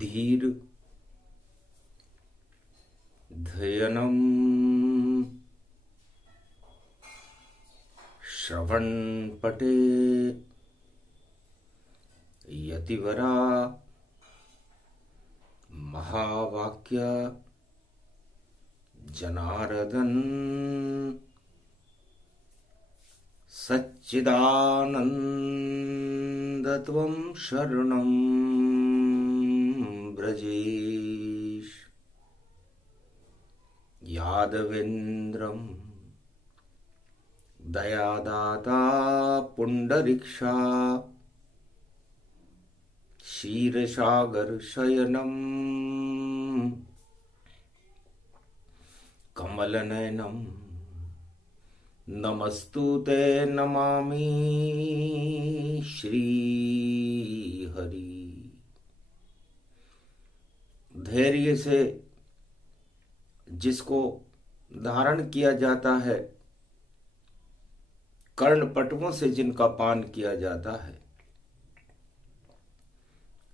धीर ध्ययनम श्रवणपटे यतिवरा महावाक्य जनार्दन सच्चिदानंदत्वं शरणं ब्रजेश यादवेन्द्रं दयादाता पुंडरीक्षा क्षीरसागर शयनम कमलनयनम नमस्तुते नमामि श्रीहरि। धैर्य से जिसको धारण किया जाता है, कर्णपटुओं से जिनका पान किया जाता है,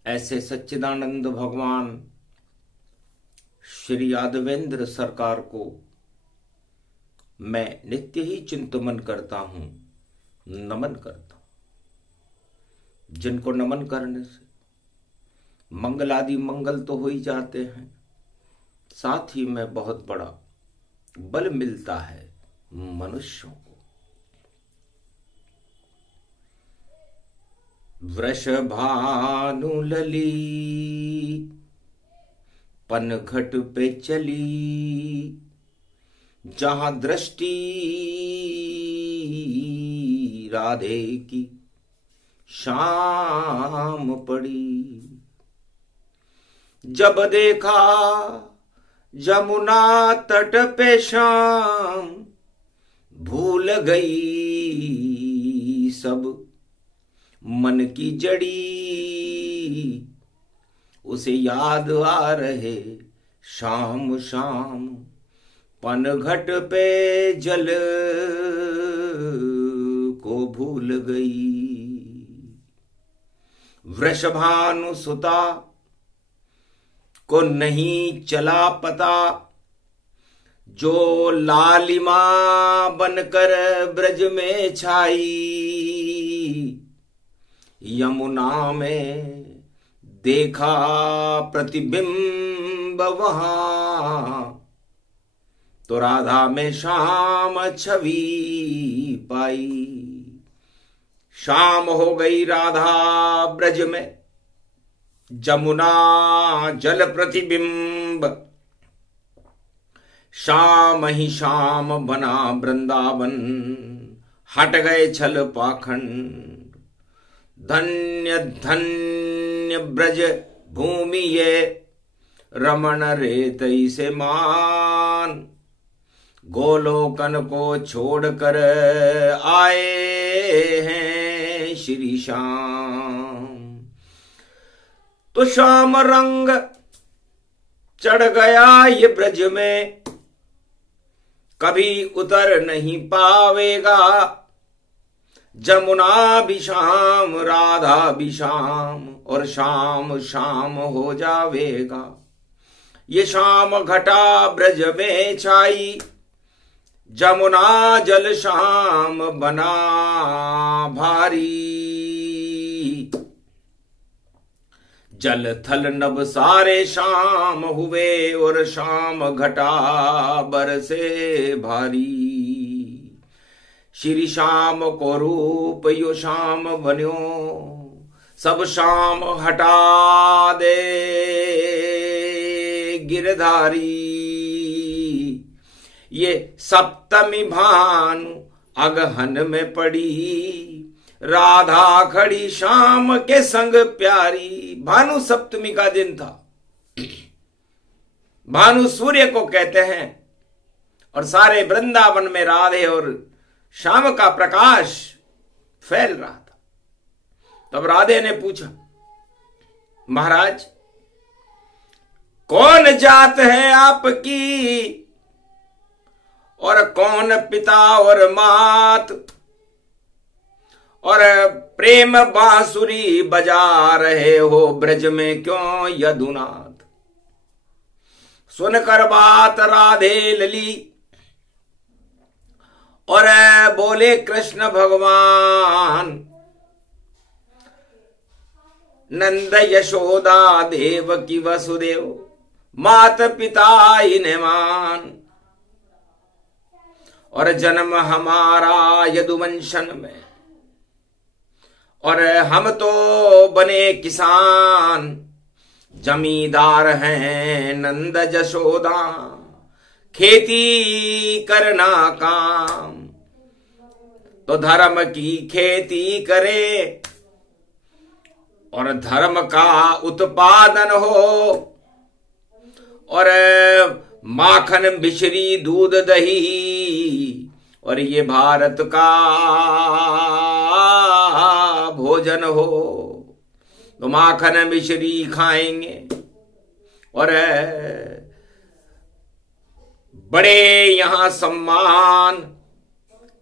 ऐसे सच्चिदानंद भगवान श्री यादवेंद्र सरकार को मैं नित्य ही चिंतन करता हूं, नमन करता हूं। जिनको नमन करने से मंगल आदि मंगल तो हो ही जाते हैं, साथ ही में बहुत बड़ा बल मिलता है मनुष्यों को। वृषभानुलली पनघट पे चली, जहां दृष्टि राधे की शाम पड़ी। जब देखा जमुना तट पे शाम, भूल गई सब मन की जड़ी। उसे याद आ रहे शाम शाम, पनघट पे जल को भूल गई। वृषभानु सुता को नहीं चला पता, जो लालिमा बनकर ब्रज में छाई। यमुना में देखा प्रतिबिंब वहां, तो राधा में श्याम छवि पाई। शाम हो गई राधा ब्रज में, जमुना जल प्रतिबिंब। शाम ही शाम बना वृंदावन, हट गए छल पाखंड। धन्य धन्य ब्रज भूमि ये, रमण रेतई से मान। गोलोकन को छोड़कर आए हैं श्री श्याम। तो श्याम रंग चढ़ गया ये ब्रज में, कभी उतर नहीं पावेगा। जमुना भी शाम, राधा भी शाम, और शाम शाम हो जावेगा। ये शाम घटा ब्रज में छाई, जमुना जल शाम बना भारी। जल थल नभ सारे शाम हुए, और शाम घटा बरसे भारी। श्री श्याम को रूप यो शाम बन्यो, सब शाम हटा दे गिरधारी। ये सप्तमी भानु अगहन में पड़ी, राधा खड़ी शाम के संग प्यारी। भानु सप्तमी का दिन था। भानु सूर्य को कहते हैं, और सारे वृंदावन में राधे और श्याम का प्रकाश फैल रहा था। तब राधे ने पूछा, महाराज कौन जात है आपकी, और कौन पिता और मात, और प्रेम बांसुरी बजा रहे हो ब्रज में क्यों यदुनाथ। सुनकर बात राधे लली और बोले कृष्ण भगवान, नंद यशोदा देवकी वसुदेव मात पिता इन्हें मान। और जन्म हमारा यदुवंशन में और हम तो बने किसान, जमींदार हैं नंद यशोदा खेती करना काम। तो धर्म की खेती करे और धर्म का उत्पादन हो और माखन मिश्री दूध दही और ये भारत का भोजन हो। तो माखन मिश्री खाएंगे और बड़े यहां सम्मान,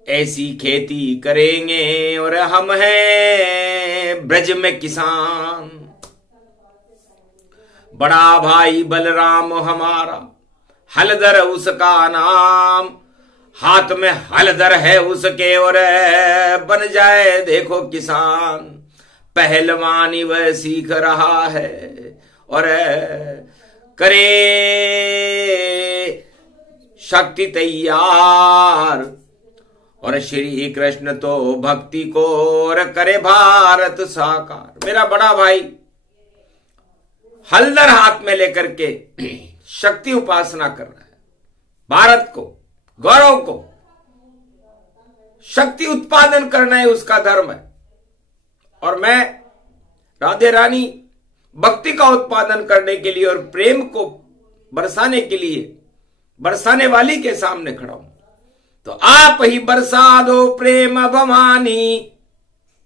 ऐसी खेती करेंगे और हम हैं ब्रज में किसान। बड़ा भाई बलराम हमारा हलधर उसका नाम, हाथ में हलधर है उसके और बन जाए देखो किसान। पहलवानी वह सीख रहा है और करे शक्ति तैयार। और श्री कृष्ण तो भक्ति को और करे भारत साकार। मेरा बड़ा भाई हलधर हाथ में लेकर के शक्ति उपासना कर रहा है, भारत को, गौरव को, शक्ति उत्पादन करना है उसका धर्म है। और मैं राधे रानी भक्ति का उत्पादन करने के लिए और प्रेम को बरसाने के लिए बरसाने वाली के सामने खड़ा हूं। तो आप ही बरसा दो प्रेम भवानी,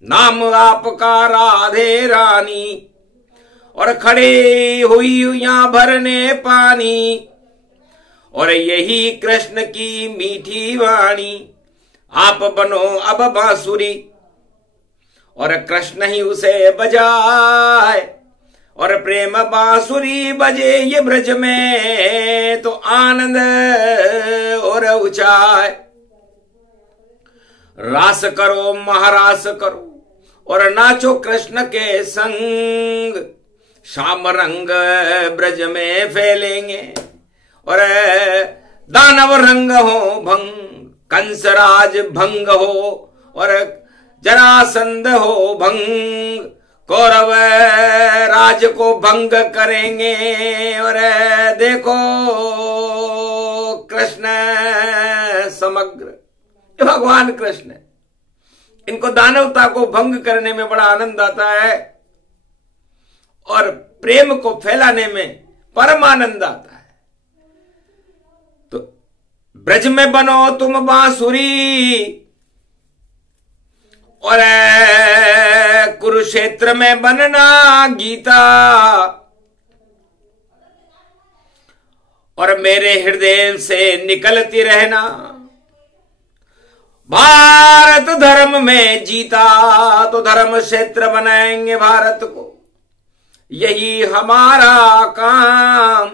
नाम आपका राधे रानी। और खड़े हुई यहां भरने पानी और यही कृष्ण की मीठी वाणी। आप बनो अब बांसुरी और कृष्ण ही उसे बजाए। और प्रेम बांसुरी बजे ये ब्रज में तो आनंद और ऊंचाई। रास करो महारास करो और नाचो कृष्ण के संग। श्याम रंग ब्रज में फैलेंगे और दानव रंग हो भंग, कंसराज भंग हो और जरासंध हो भंग। कौरव राज को भंग करेंगे और देखो कृष्ण समग्र भगवान कृष्ण, इनको दानवता को भंग करने में बड़ा आनंद आता है और प्रेम को फैलाने में परम आनंद आता है। तो ब्रज में बनो तुम बांसुरी और कुरुक्षेत्र में बनना गीता। और मेरे हृदय से निकलती रहना भारत धर्म में जीता। तो धर्म क्षेत्र बनाएंगे भारत को, यही हमारा काम।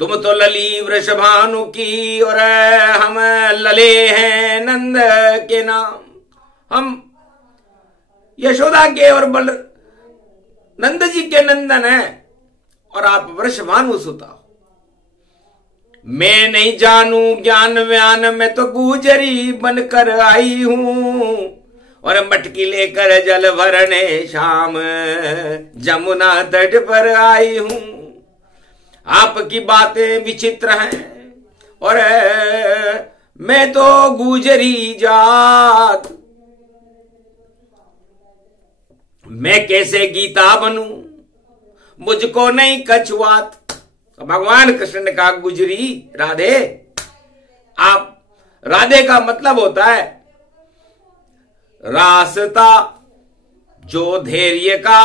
तुम तो लली वृषभानु की और हम लले हैं नंद के नाम। हम यशोदा के और बल नंद जी के नंदन हैं और आप वृषभानु सुता हो। मैं नहीं जानू ज्ञान व्यान में तो गुजरी बनकर आई हूं और मटकी लेकर जल भरने शाम जमुना तट पर आई हूं। आपकी बातें विचित्र हैं और मैं तो गुजरी जात। मैं कैसे गीता बनूं, मुझको नहीं कछुआत। भगवान कृष्ण ने कहा गुजरी राधे। आप राधे का मतलब होता है रास्ता, जो धैर्य का,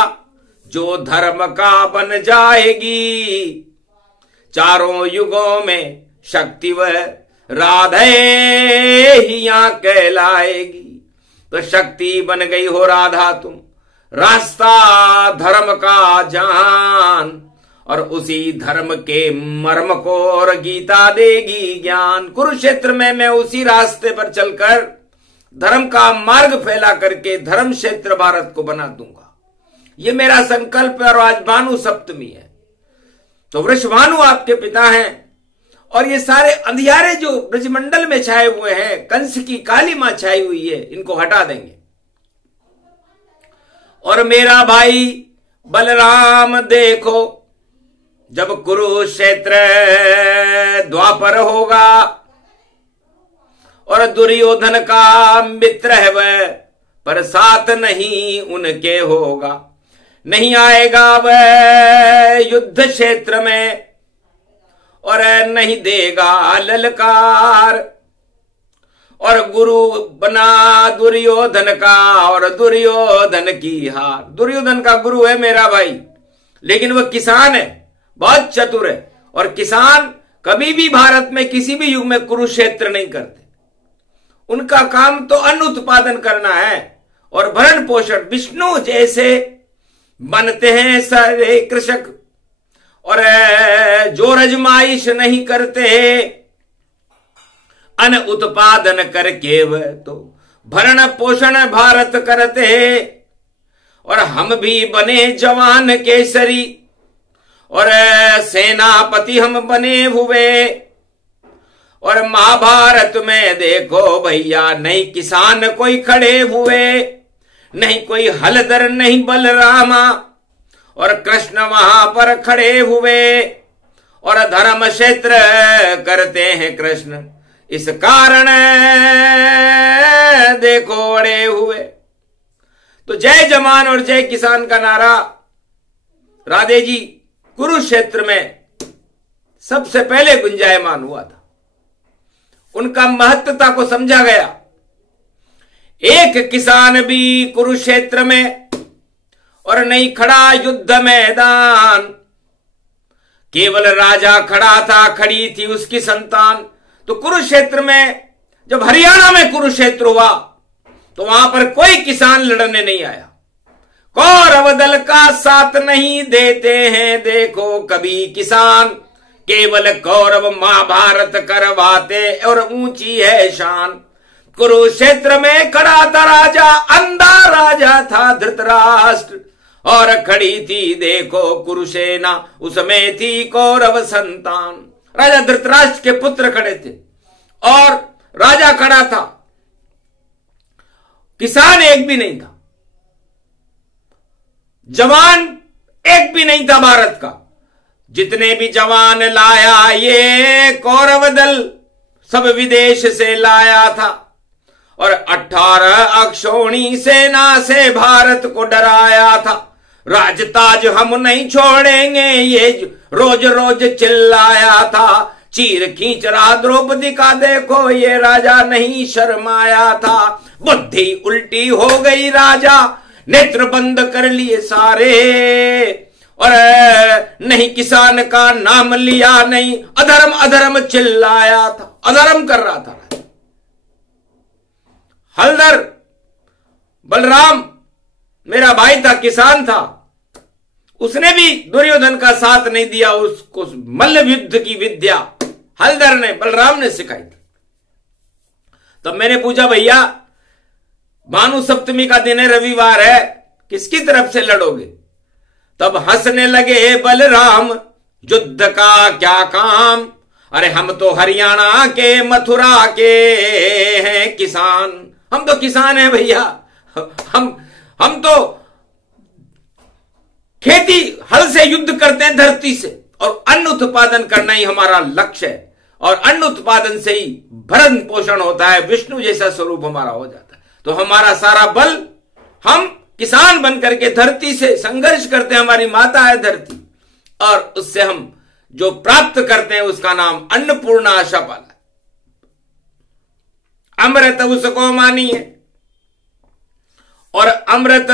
जो धर्म का बन जाएगी। चारों युगों में शक्ति वह राधे ही यहां कहलाएगी। तो शक्ति बन गई हो राधा तुम, रास्ता धर्म का जान, और उसी धर्म के मर्म को और गीता देगी ज्ञान। कुरुक्षेत्र में मैं उसी रास्ते पर चलकर धर्म का मार्ग फैला करके धर्म क्षेत्र भारत को बना दूंगा, ये मेरा संकल्प है। और आज भानु सप्तमी है, तो वृषभानु आपके पिता हैं, और ये सारे अंधियारे जो ब्रजमंडल में छाए हुए हैं, कंस की काली मां छाई हुई है, इनको हटा देंगे। और मेरा भाई बलराम देखो, जब कुरुक्षेत्र द्वापर होगा और दुर्योधन का मित्र है वह, पर साथ नहीं उनके होगा, नहीं आएगा वह युद्ध क्षेत्र में और नहीं देगा ललकार। और गुरु बना दुर्योधन का और दुर्योधन की हार। दुर्योधन का गुरु है मेरा भाई, लेकिन वह किसान है, बहुत चतुर है, और किसान कभी भी भारत में किसी भी युग में कुरुक्षेत्र नहीं करते। उनका काम तो अन्न उत्पादन करना है और भरण पोषण। विष्णु जैसे बनते हैं सारे कृषक, और जो रजमाइश नहीं करते अन्न उत्पादन करके वह तो भरण पोषण भारत करते हैं। और हम भी बने जवान केसरी और सेनापति हम बने हुए, और महाभारत में देखो भैया नहीं किसान कोई खड़े हुए, नहीं कोई हलधर नहीं बलरामा, और कृष्ण वहां पर खड़े हुए, और धर्म क्षेत्र करते हैं कृष्ण, इस कारण देखो अड़े हुए। तो जय जवान और जय किसान का नारा राधे जी कुरुक्षेत्र में सबसे पहले गुंजायमान हुआ था। उनका महत्वता को समझा गया। एक किसान भी कुरुक्षेत्र में और नहीं खड़ा युद्ध मैदान, केवल राजा खड़ा था, खड़ी थी उसकी संतान। तो कुरुक्षेत्र में जब हरियाणा में कुरुक्षेत्र हुआ तो वहां पर कोई किसान लड़ने नहीं आया। कौरव दल का साथ नहीं देते हैं देखो कभी किसान, केवल कौरव महाभारत करवाते और ऊंची है शान। कुरुक्षेत्र में खड़ा था राजा, अंधा राजा था धृतराष्ट्र, और खड़ी थी देखो कुरुसेना, उसमें थी कौरव संतान। राजा धृतराष्ट्र के पुत्र खड़े थे और राजा खड़ा था, किसान एक भी नहीं था, जवान एक भी नहीं था भारत का। जितने भी जवान लाया ये कौरव दल सब विदेश से लाया था, और 18 अक्षौणी सेना से भारत को डराया था। राजताज हम नहीं छोड़ेंगे ये रोज रोज चिल्लाया था। चीर खींच रहा द्रौपदी का देखो ये राजा नहीं शर्माया था। बुद्धि उल्टी हो गई राजा, नेत्र बंद कर लिए सारे, और नहीं किसान का नाम लिया, नहीं अधर्म अधर्म चिल्लाया था, अधर्म कर रहा था। हलधर बलराम मेरा भाई था, किसान था, उसने भी दुर्योधन का साथ नहीं दिया। उसको मल्ल युद्ध की विद्या हलधर ने बलराम ने सिखाई थी। तब मैंने पूछा भैया भानु सप्तमी का दिन है, रविवार है, किसकी तरफ से लड़ोगे? तब हंसने लगे बलराम, युद्ध का क्या काम, अरे हम तो हरियाणा के मथुरा के हैं किसान। हम तो किसान हैं भैया, हम तो खेती हल से युद्ध करते हैं धरती से, और अन्न उत्पादन करना ही हमारा लक्ष्य है, और अन्न उत्पादन से ही भरण पोषण होता है, विष्णु जैसा स्वरूप हमारा हो जाता है। तो हमारा सारा बल, हम किसान बनकर के धरती से संघर्ष करते हैं, हमारी माता है धरती, और उससे हम जो प्राप्त करते हैं उसका नाम अन्नपूर्णा आशापाला है। अमृत उसको मानिए, और अमृत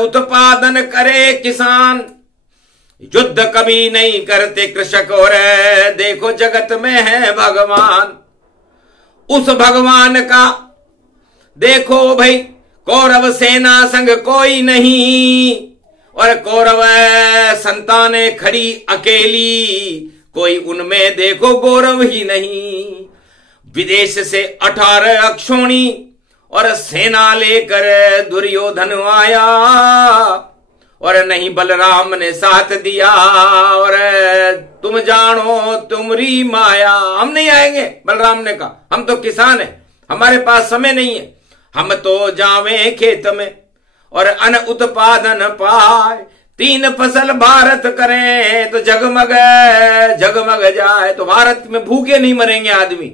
उत्पादन करे किसान। युद्ध कभी नहीं करते कृषक, और देखो जगत में है भगवान। उस भगवान का देखो भाई कौरव सेना संग कोई नहीं, और कौरव संतानें खड़ी अकेली, कोई उनमें देखो गौरव ही नहीं। विदेश से 18 अक्षौणी और सेना लेकर दुर्योधन आया, और नहीं बलराम ने साथ दिया, और तुम जानो तुम्हारी माया। हम नहीं आएंगे, बलराम ने कहा, हम तो किसान हैं, हमारे पास समय नहीं है, हम तो जावे खेत में और अन्न उत्पादन पाए। 3 फसल भारत करें तो जगमग जगमग जाए। तो भारत में भूखे नहीं मरेंगे आदमी,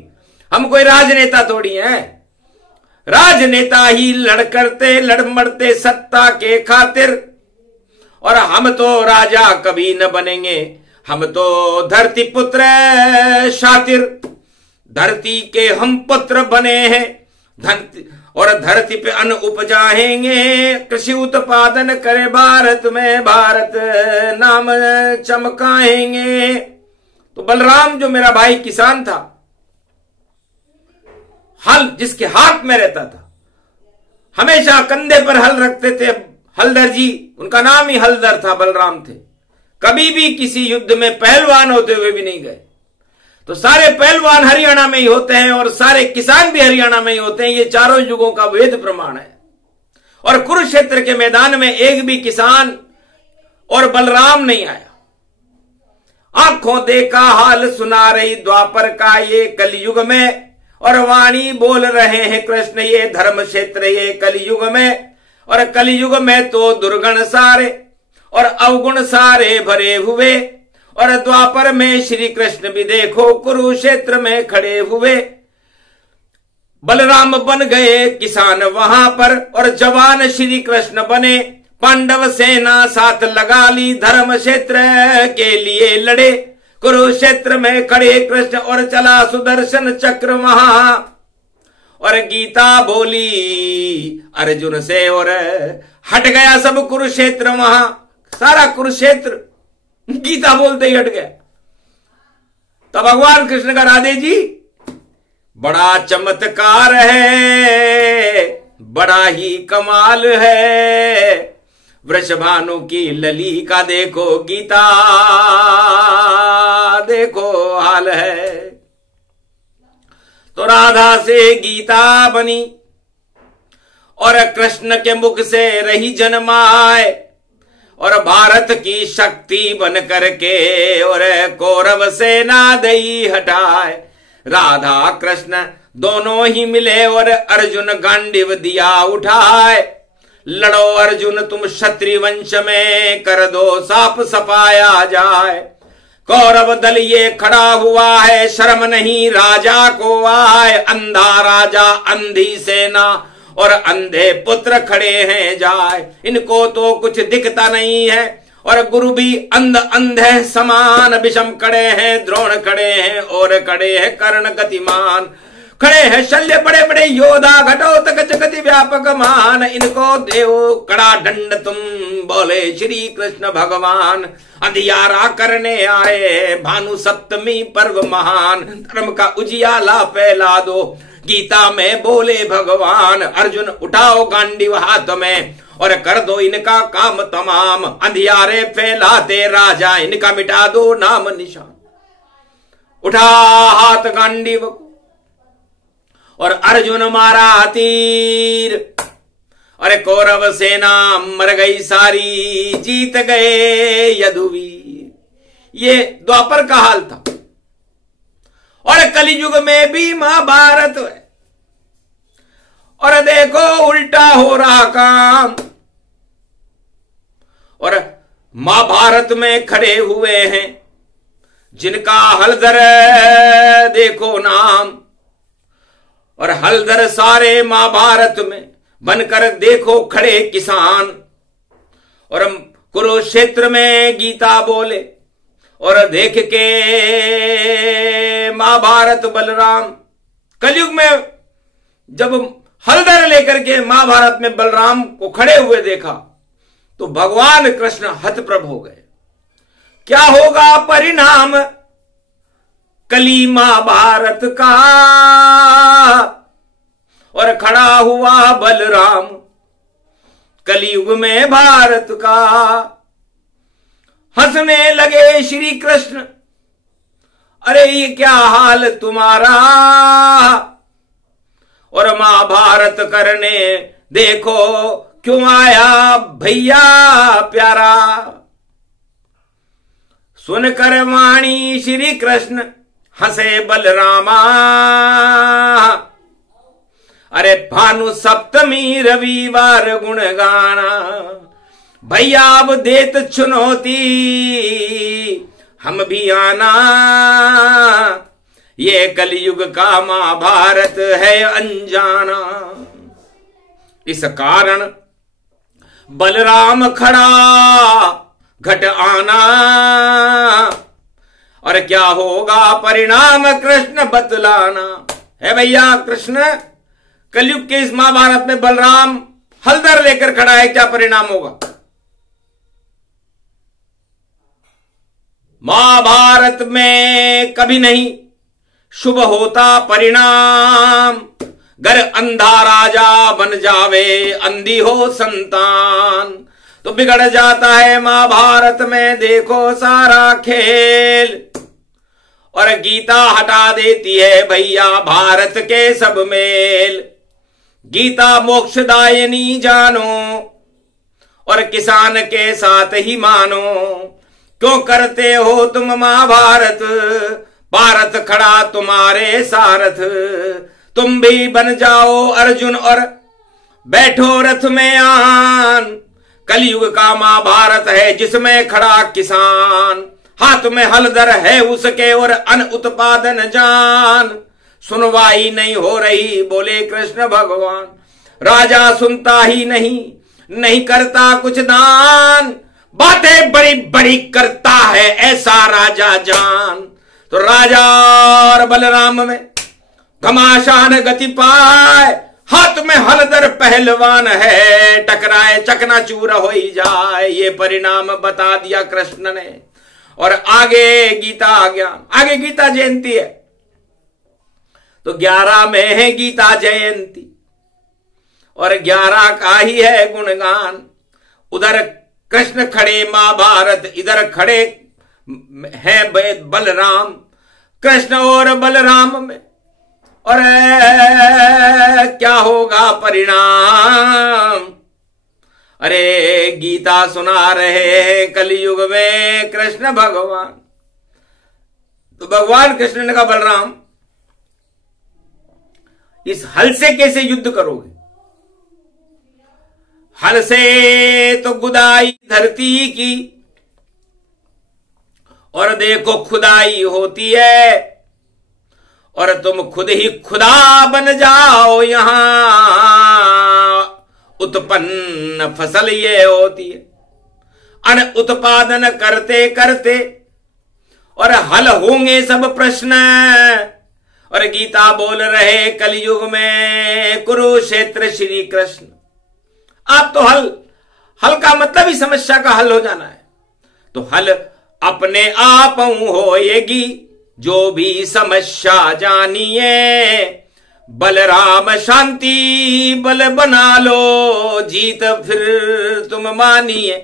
हम कोई राजनेता थोड़ी हैं। राजनेता ही लड़ मरते सत्ता के खातिर, और हम तो राजा कभी न बनेंगे, हम तो धरती पुत्र शातिर। धरती के हम पुत्र बने हैं, और धरती पे अन्न उपजाएंगे। कृषि उत्पादन करे भारत में, भारत नाम चमकाएंगे। तो बलराम जो मेरा भाई किसान था, हल जिसके हाथ में रहता था, हमेशा कंधे पर हल रखते थे हलदर जी, उनका नाम ही हलदर था, बलराम थे। कभी भी किसी युद्ध में पहलवान होते हुए भी नहीं गए। तो सारे पहलवान हरियाणा में ही होते हैं, और सारे किसान भी हरियाणा में ही होते हैं। ये चारों युगों का वेद प्रमाण है। और कुरुक्षेत्र के मैदान में एक भी किसान और बलराम नहीं आया। आंखों देखा हाल सुना रही द्वापर का ये कलयुग में, और वाणी बोल रहे हैं कृष्ण ये धर्म क्षेत्र ये कलयुग में। और कलयुग में तो दुर्गण सारे और अवगुण सारे भरे हुए, और द्वापर में श्री कृष्ण भी देखो कुरुक्षेत्र में खड़े हुए। बलराम बन गए किसान वहां पर, और जवान श्री कृष्ण बने। पांडव सेना साथ लगा ली, धर्म क्षेत्र के लिए लड़े। कुरुक्षेत्र में खड़े कृष्ण, और चला सुदर्शन चक्र वहां। और गीता बोली अर्जुन से, और हट गया सब कुरुक्षेत्र वहां। सारा कुरुक्षेत्र गीता बोलते ही हट गया। तो भगवान कृष्ण का राधे जी बड़ा चमत्कार है, बड़ा ही कमाल है। वृषभानु की लली का देखो गीता, देखो हाल है। तो राधा से गीता बनी, और कृष्ण के मुख से रही जन्माए, और भारत की शक्ति बन करके और कौरव सेना दई हटाए। राधा कृष्ण दोनों ही मिले, और अर्जुन गांडीव दिया उठाए। लड़ो अर्जुन तुम क्षत्रिय वंश में, कर दो साफ सफाया जाए। कौरव दल ये खड़ा हुआ है, शर्म नहीं राजा को आए। अंधा राजा अंधी सेना और अंधे पुत्र खड़े हैं जाए। इनको तो कुछ दिखता नहीं है, और गुरु भी अंधे समान। विषम खड़े हैं, द्रोण खड़े हैं, और खड़े हैं कर्ण गतिमान। खड़े हैं शल्य बड़े बड़े योद्धा, घटोत्कच गति व्यापक मान। इनको देव कड़ा दंड तुम, बोले श्री कृष्ण भगवान। अंधियारा करने आए, भानु सप्तमी पर्व महान। धर्म का उजियाला फैला दो, गीता में बोले भगवान। अर्जुन उठाओ गांडीव हाथ में, और कर दो इनका काम तमाम। अंधियारे फैलाते राजा, इनका मिटा दो नाम निशान। उठा हाथ गांडीव को, और अर्जुन मारा तीर। अरे कौरव सेना मर गई सारी, जीत गए यदुवीर। ये द्वापर का हाल था। और कलियुग में भी महाभारत है, और देखो उल्टा हो रहा काम। और महाभारत में खड़े हुए हैं जिनका हलधर देखो नाम। और हलधर सारे महाभारत में बनकर देखो खड़े किसान। और कुरुक्षेत्र में गीता बोले, और देख के महाभारत बलराम। कलयुग में जब हलधर लेकर के महाभारत में बलराम को खड़े हुए देखा, तो भगवान कृष्ण हतप्रभ हो गए। क्या होगा परिणाम कली महाभारत का। और खड़ा हुआ बलराम कलयुग में भारत का। हंसने लगे श्री कृष्ण, अरे ये क्या हाल तुम्हारा, और महाभारत करने देखो क्यों आया भैया प्यारा। सुनकर वाणी श्री कृष्ण हंसे बलरामा, अरे भानु सप्तमी रविवार गुण गाना। भैया अब देत चुनौती हम भी आना, ये कलयुग का महाभारत है अनजाना। इस कारण बलराम खड़ा घट आना, और क्या होगा परिणाम कृष्ण बतलाना। है भैया कृष्ण, कलयुग के इस महाभारत में बलराम हलदर लेकर खड़ा है, क्या परिणाम होगा। महाभारत में कभी नहीं शुभ होता परिणाम, गर अंधा राजा बन जावे अंधी हो संतान। तो बिगड़ जाता है महाभारत में देखो सारा खेल, और गीता हटा देती है भैया भारत के सब मेल। गीता मोक्षदायिनी जानो, और किसान के साथ ही मानो। क्यों करते हो तुम महाभारत, भारत खड़ा तुम्हारे सारथ। तुम भी बन जाओ अर्जुन और बैठो रथ में आन। कलयुग का महाभारत है जिसमें खड़ा किसान, हाथ में हलदर है उसके और अन्न उत्पादन जान। सुनवाई नहीं हो रही बोले कृष्ण भगवान, राजा सुनता ही नहीं करता कुछ दान। बातें बड़ी बड़ी करता है ऐसा राजा जान। तो राजा और बलराम में घमासान गति पाए, हाथ में हलदर पहलवान है, टकराए चकनाचूर हो ही जाए। ये परिणाम बता दिया कृष्ण ने। और आगे गीता ज्ञान, आगे गीता जयंती है, तो 11 में है गीता जयंती, और 11 का ही है गुणगान। उधर कृष्ण खड़े महाभारत, इधर खड़े हैं बलराम। कृष्ण और बलराम में और क्या होगा परिणाम। अरे गीता सुना रहे हैं कलयुग में कृष्ण भगवान। तो भगवान कृष्ण ने कहा बलराम इस हल से कैसे युद्ध करोगे। हल से तो गुदाई धरती की, और देखो खुदाई होती है, और तुम खुद ही खुदा बन जाओ। यहां उत्पन्न फसल ये होती है, अन्न उत्पादन करते करते, और हल होंगे सब प्रश्न। और गीता बोल रहे कलयुग में कुरुक्षेत्र श्री कृष्ण। आप तो हल का मतलब ही समस्या का हल हो जाना है। तो हल अपने आप होएगी जो भी समस्या जानिए। बलराम शांति बल बना लो, जीत फिर तुम मानिए।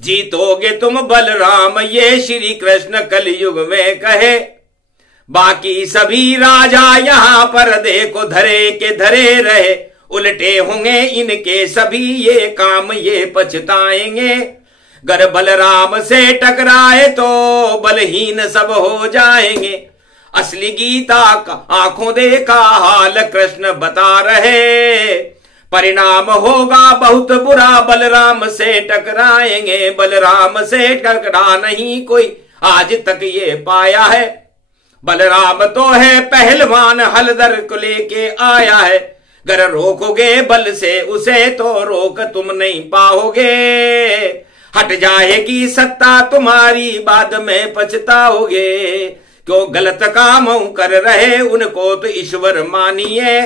जीतोगे तुम बलराम ये श्री कृष्ण कलयुग में कहे। बाकी सभी राजा यहां पर देखो धरे के धरे रहे, उल्टे होंगे इनके सभी ये काम, ये पछताएंगे। गर बलराम से टकराए तो बलहीन सब हो जाएंगे। असली गीता का आंखों देखा हाल कृष्ण बता रहे। परिणाम होगा बहुत बुरा, बलराम से टकराएंगे। बलराम से टकरा नहीं कोई आज तक ये पाया है। बलराम तो है पहलवान, हलदर को लेके आया है। गर रोकोगे बल से उसे तो रोक तुम नहीं पाओगे। हट जाएगी सत्ता तुम्हारी, बाद में पछताओगे। क्यों गलत काम कर रहे उनको तो ईश्वर मानिए।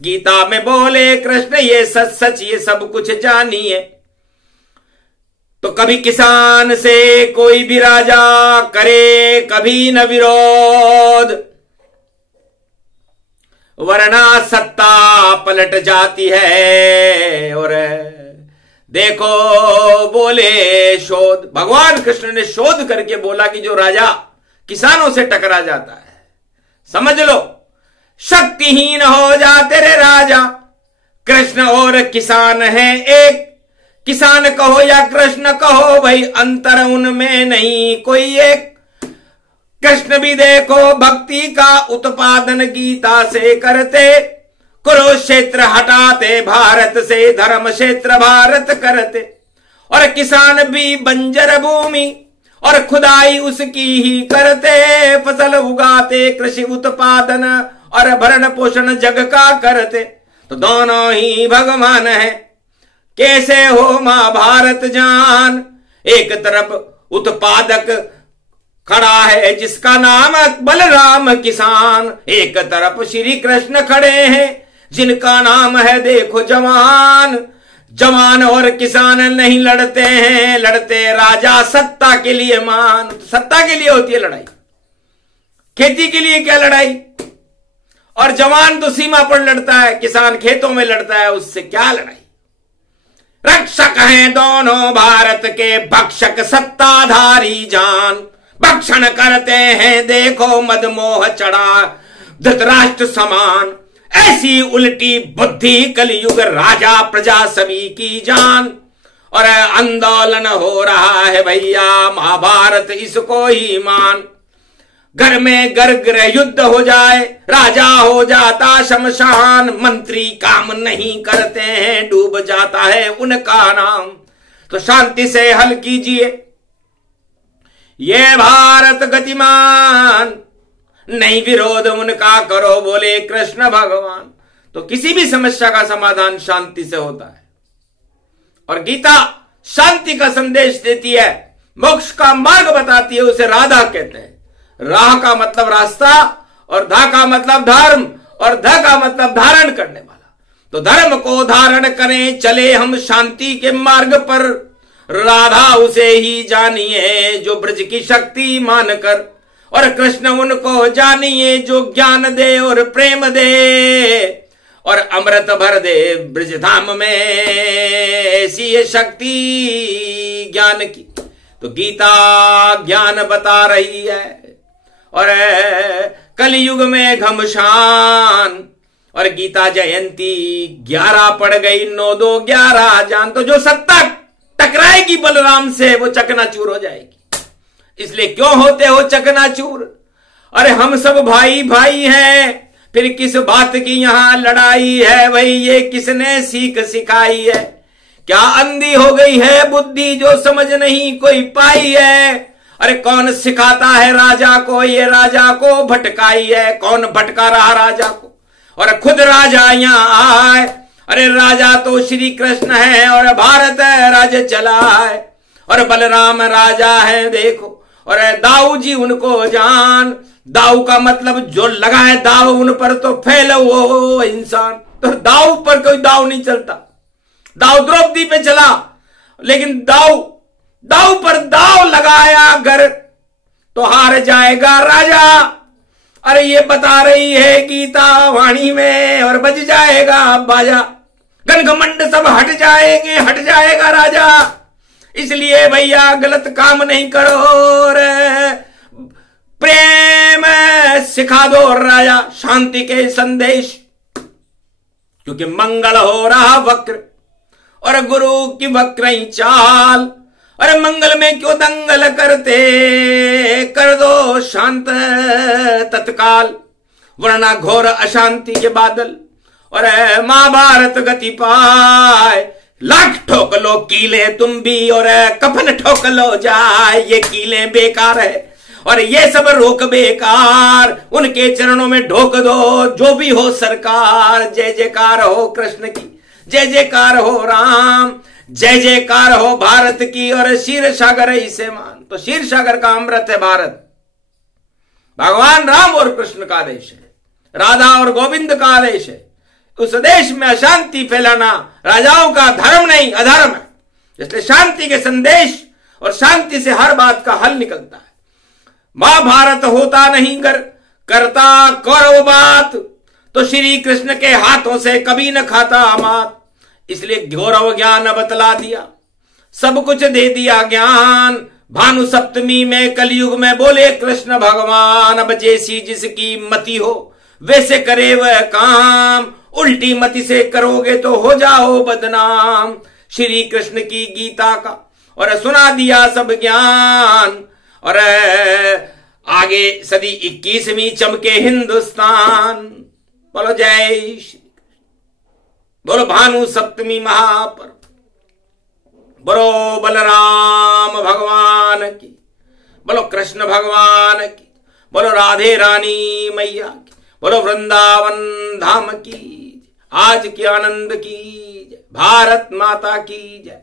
गीता में बोले कृष्ण ये सच सच ये सब कुछ जानिए। तो कभी किसान से कोई भी राजा करे कभी न विरोध। वरना सत्ता पलट जाती है। और देखो बोले शोध, भगवान कृष्ण ने शोध करके बोला कि जो राजा किसानों से टकरा जाता है, समझ लो शक्तिहीन हो जाते रे राजा। कृष्ण और किसान है एक, किसान कहो या कृष्ण कहो भाई, अंतर उनमें नहीं कोई एक। कृष्ण भी देखो भक्ति का उत्पादन गीता से करते, कुरुक्षेत्र हटाते भारत से, धर्म क्षेत्र भारत करते। और किसान भी बंजर भूमि और खुदाई उसकी ही करते, फसल उगाते कृषि उत्पादन और भरण पोषण जग का करते। तो दोनों ही भगवान है, कैसे हो महाभारत जान। एक तरफ उत्पादक खड़ा है जिसका नाम बलराम किसान, एक तरफ श्री कृष्ण खड़े हैं जिनका नाम है देखो जवान। जवान और किसान नहीं लड़ते हैं, लड़ते राजा सत्ता के लिए मान। सत्ता के लिए होती है लड़ाई, खेती के लिए क्या लड़ाई। और जवान तो सीमा पर लड़ता है, किसान खेतों में लड़ता है, उससे क्या लड़ाई। रक्षक हैं दोनों भारत के, भक्षक सत्ताधारी जान। भक्षण करते हैं देखो मदमोह चढ़ा धृतराष्ट्र समान। ऐसी उल्टी बुद्धि कलयुग राजा प्रजा सभी की जान। और आंदोलन हो रहा है भैया महाभारत इसको ही मान। घर में गर्ग्र युद्ध हो जाए, राजा हो जाता शमशान। मंत्री काम नहीं करते हैं, डूब जाता है उनका नाम। तो शांति से हल कीजिए ये भारत गतिमान, नहीं विरोध उनका करो बोले कृष्ण भगवान। तो किसी भी समस्या का समाधान शांति से होता है। और गीता शांति का संदेश देती है, मोक्ष का मार्ग बताती है, उसे राधा कहते हैं। राह का मतलब रास्ता, और धा का मतलब धर्म, और ध का मतलब धारण करने वाला। तो धर्म को धारण करें चले हम शांति के मार्ग पर। राधा उसे ही जानिए जो ब्रज की शक्ति मानकर, और कृष्ण उनको जानिए जो ज्ञान दे और प्रेम दे, और अमृत भर दे ब्रज धाम में ऐसी ये शक्ति ज्ञान की। तो गीता ज्ञान बता रही है। और कलयुग में घमशान, और गीता जयंती 11 पड़ गई, 9 2 11 जान। तो जो सत्ता टकराएगी बलराम से वो चकनाचूर हो जाएगी। इसलिए क्यों होते हो चकनाचूर। अरे हम सब भाई भाई हैं, फिर किस बात की यहां लड़ाई है। भाई ये किसने सीख सिखाई है, क्या अंधी हो गई है बुद्धि जो समझ नहीं कोई पाई है। अरे कौन सिखाता है राजा को, ये राजा को भटकाई है। कौन भटका रहा राजा को, और खुद राजा यहां आए। अरे राजा तो श्री कृष्ण है और भारत राज्य चला है, और बलराम राजा है देखो। और दाऊ जी उनको जान। दाऊ का मतलब जो लगा है दाऊ उन पर तो फैल वो इंसान। तो दाऊ पर कोई दाऊ नहीं चलता। दाऊ द्रौपदी पे चला, लेकिन दाऊ पर दाव लगाया अगर तो हार जाएगा राजा। अरे ये बता रही है गीता वाणी में, और बज जाएगा बाजा। घमंड सब हट जाएंगे, हट जाएगा राजा। इसलिए भैया गलत काम नहीं करो, प्रेम सिखा दो राजा, शांति के संदेश। क्योंकि मंगल हो रहा वक्र, और गुरु की वक्र ही चाल। अरे मंगल में क्यों दंगल करते, कर दो शांत तत्काल, वरना घोर अशांति के बादल। और महाभारत गति पाए, लाख ठोक लो कीले तुम भी, और कफन ठोक लो जाए। ये कीले बेकार है और ये सब रोक बेकार, उनके चरणों में ढोक दो जो भी हो सरकार। जय जयकार हो कृष्ण की, जय जयकार हो राम, जय जयकार हो भारत की। और क्षीर सागर इसे मान। तो क्षीर सागर का अमृत है भारत, भगवान राम और कृष्ण का देश है, राधा और गोविंद का आदेश है। उस देश में अशांति फैलाना राजाओं का धर्म नहीं अधर्म है। इसलिए शांति के संदेश और शांति से हर बात का हल निकलता है। महाभारत होता नहीं करता कौरव बात, तो श्री कृष्ण के हाथों से कभी न खाता मात। इसलिए गौरव ज्ञान बतला दिया, सब कुछ दे दिया ज्ञान। भानु सप्तमी में कलयुग में बोले कृष्ण भगवान, अब जैसी जिसकी मति हो वैसे करे वह काम, उल्टी मति से करोगे तो हो जाओ बदनाम। श्री कृष्ण की गीता का और सुना दिया सब ज्ञान, और आगे सदी 21वीं चमके हिंदुस्तान। बोलो जय श्री, बोलो भानु सप्तमी महापर्व, बोलो बलराम भगवान की, बोलो कृष्ण भगवान की, बोलो राधे रानी मैया की, बोलो वृंदावन धाम की, आज की आनंद की जय, भारत माता की जय।